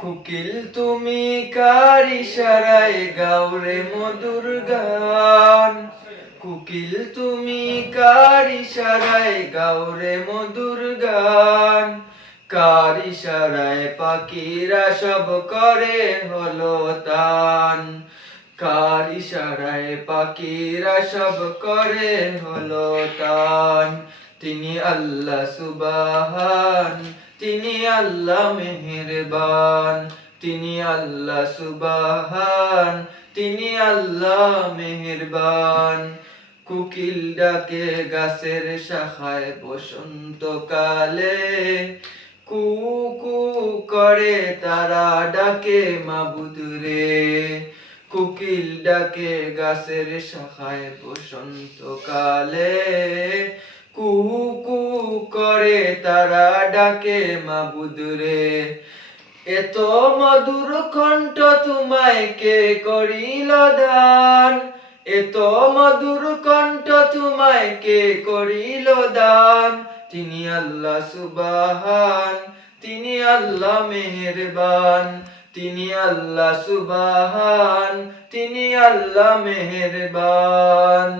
কুকিল তুমি কার ইশারায় গাও রে মধুর গান। কুকিল তুমি কার ইশারায় গাও রে মধুর গান। কার ইশারায় পাখিরা সব করে হলো তান। কার ইশারায় পাখিরা সব করে হলো তান। তিনি আল্লাহ সুবহান, তিনি আল্লাহ মেহেরবান। তিনি আল্লাহ সুবহান, তিনি আল্লাহ মেহেরবান। কোকিল ডাকে গাছের শাখায় বসন্তকালে, কু কু করে তারা ডাকে মাবুদ রে। কোকিল ডাকে গাছের শাখায় বসন্তকালে, কুহু কু করে তারা ডাকে মাবুদ রে। এত মধুর কণ্ঠ তোমায় কে করিল দান। এত মধুর কণ্ঠ তোমায় কে করিল দান। তিনি আল্লাহ সুবহান, তিনি আল্লাহ মেহেরবান। তিনি আল্লাহ সুবহান, তিনি আল্লাহ মেহেরবান।